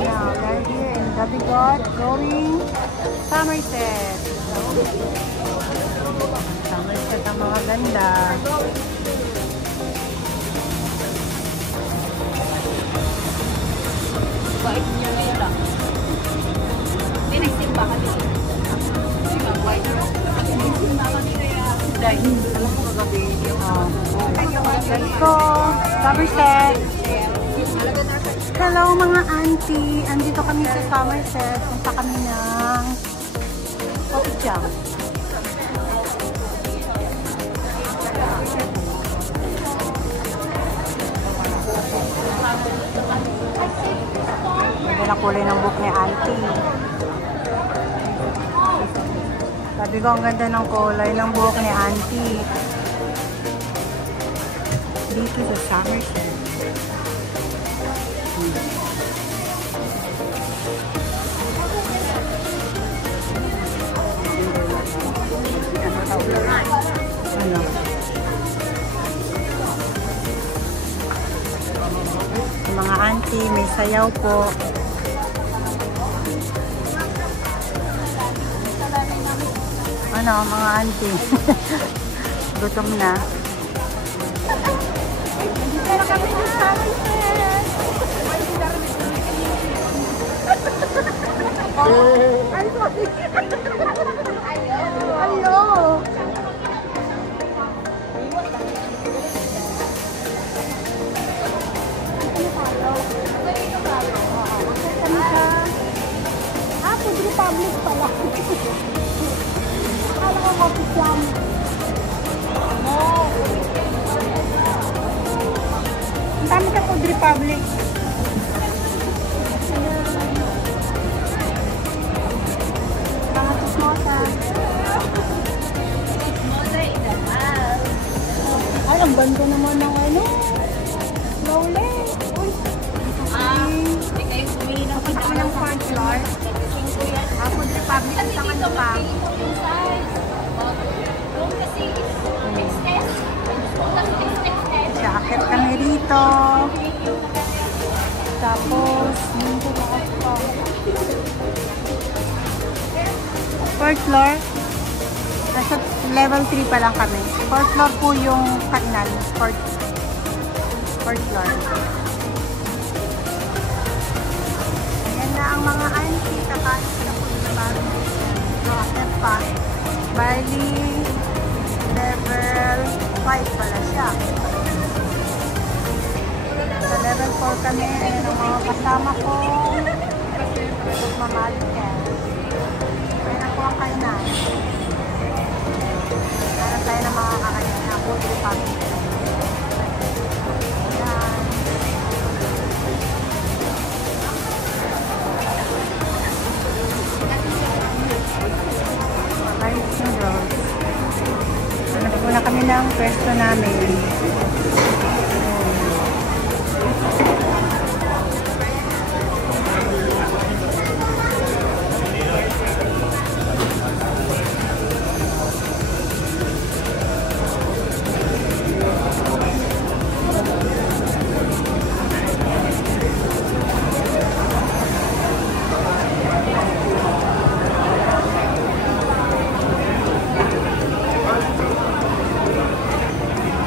Now, we're here in Gabigot, going Somerset. Somerset ang mga ganda. Bait niya ngayon lang. Hindi, nagsimba ka din. Simba, bait niya. Nagsimba ka din kaya. Dahil, alam mo kagabi. Let's go! Somerset! Hello mga auntie! Andito kami sa Somerset. Punta kami ng Kopjang. Ganda na kulay ng buhok ni auntie. Sabi ko, ang ganda ng kulay ng buhok ni auntie. Dito sa Somerset. Ano? Sa mga auntie, may sayaw po. Ano, mga auntie? Gutom na. Pero kami sa Somerset. Ay, sorry. Ayo. Food Republic pala. Akala ko Kopjang. Ang dami ka Food Republic. Mga tusmosa. Tusmosa in the house. Ay, ang ganda naman ng ano. Lowly. Uy. Hindi kayo bumili ng Kapag ng corn flour. Food Republic ang tangan pa. Jacket kami rito. Tapos, fourth floor. Nasa level 3 pa lang kami. Fourth floor po yung kainan. Fourth floor. Ayan na ang mga auntie. Kakain sila po sa barong. Rocket pa. Barley. Level 5 pala siya. Sa level 4 kami. Ayan ang mga kasama ko. Mamalikan. Ayan ang mga kainan. Ayan tayo ng mga kakain na Food Republic. Ayan. Rice noodles. Hanap muna kami ng pwesto namin.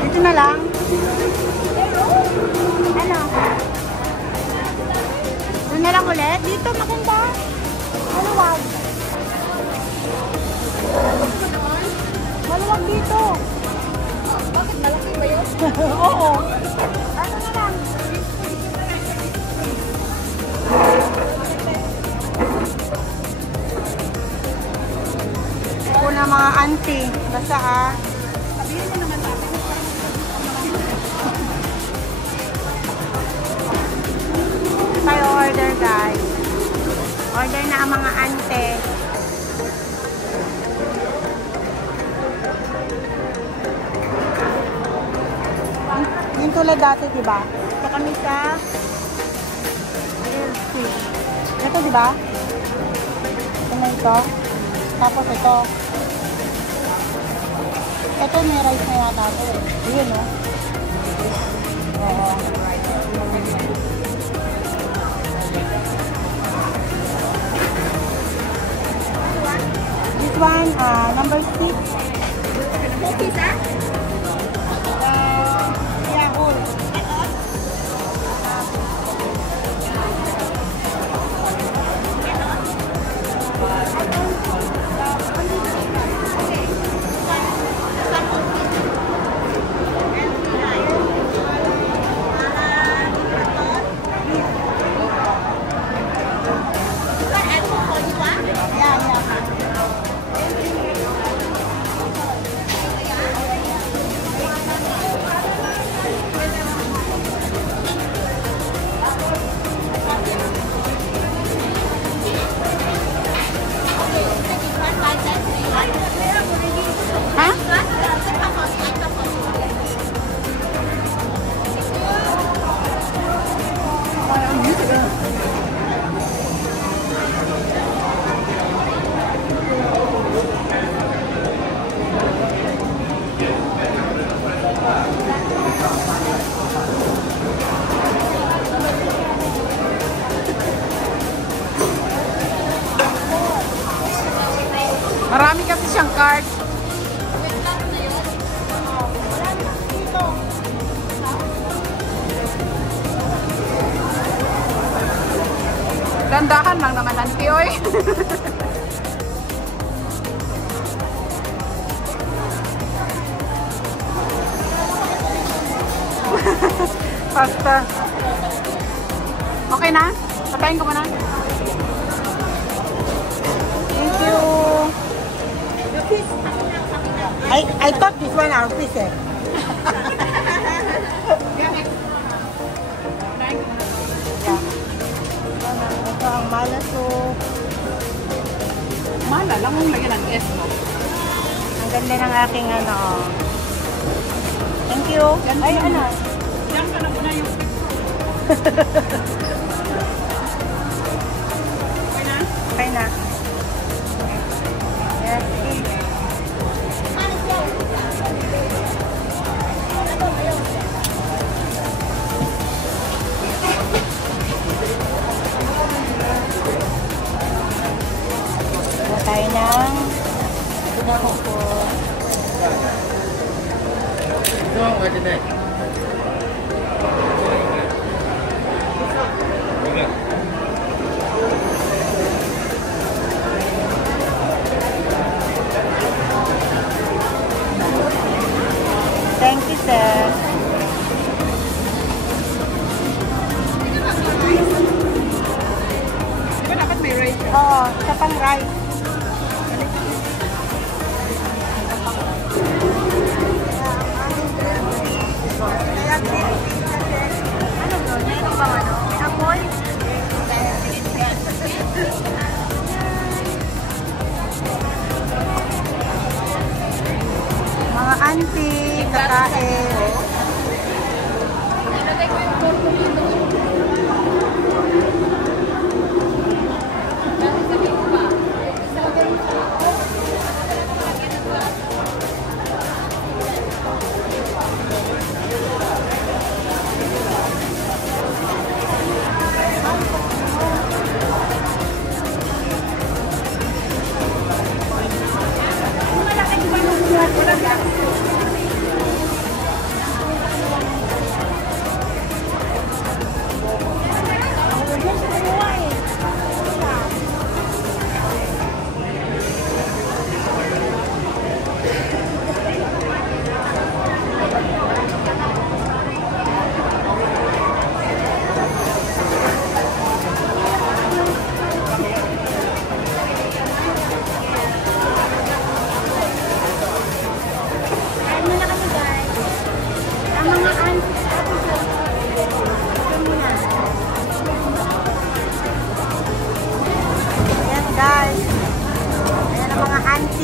Dito na lang. Ano? Doon na lang ulit? Dito, maganda. Maluwag. Maluwag dito. Bakit malaki ba yun? Oo. Ano na lang? Ako na mga auntie. Basta Sabihin mo naman natin. tayo order guys. Order na ang mga ante. Yung tulad dati, diba? Ito kami sa ito, diba? Ito na ito. Tapos ito. Ito may rice na yata ito. Yun, no? Oo. one, number 6. Cookies, ah? Yeah, all. Marami kasi siyang card. Dandahan lang naman nanti, oy. Pasta. Okay na? Patayin ko muna. Thank you. I thought this one our piece eh. Ito ang malaso. Mala lang mong lagyan ng S mo. Ang ganda ng aking ano. Thank you. Ay, ano? Diyan ka na muna yung okay na? Okay na. Yes, please. Tayo ng buko. Thank you, sir. Diba dapat may rice? Oo, sa pang rice. Ano doon? Meron bang ano? May apoy? Mga auntie, kakain. Ilagay ko yung pork dito. Kasi sabihin ko pa.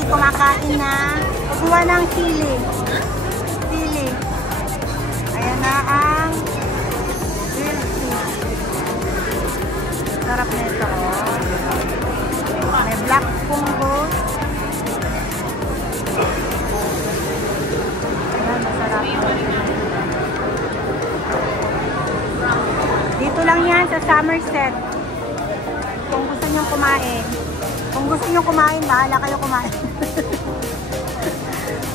kumakain na kuha ng sili. Sili. Ayan na ang grilled fish. Sarap nito, oh. May black fungus. Ayan, masarap. Dito lang yan sa Somerset. Kung gusto nyong kumain. Kung gusto nyo kumain, bahala kayo kumain.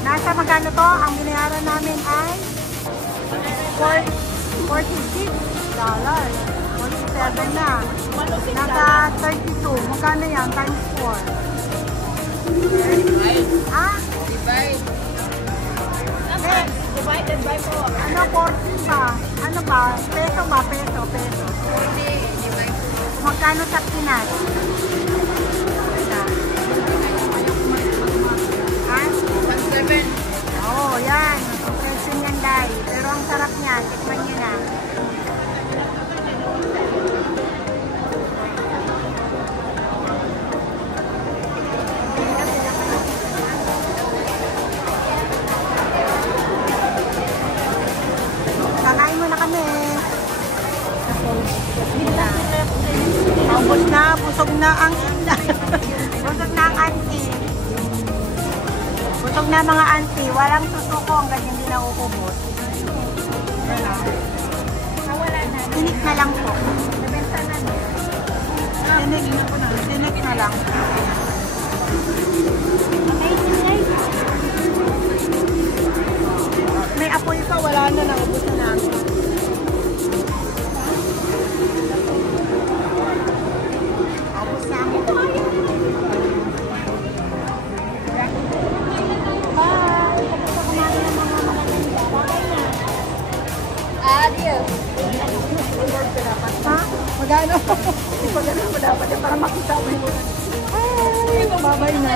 Nasa magkano to? Ang binayaran namin ay $46. 47 na. Nasa 32. Magkano yan? Times 4. Ah? Divide. Divided by 4. Ano, 40 ba? Ano ba? Peso ba? Peso. Hindi. Divide. Magkano sa Pinas? Ha? 1.7. Oo, yan. Ang presyo niyan, Day. Pero ang sarap niyan. Tikman niyo na. Kakain mo na kami. Ubus na, busog na ang busog na ang auntie. Busog na mga auntie. Walang susuko hanggang hindi na uubos. Tinik na lang po. Tinik na lang. May apoy pa, wala na, naubos na namin. Ubos na ako. Bye! Tapos ako kumain ng mga magaganda. Bye na. Adios. Ha? Magano? Magano mo dapat para makita mo yung... Ay, babay na.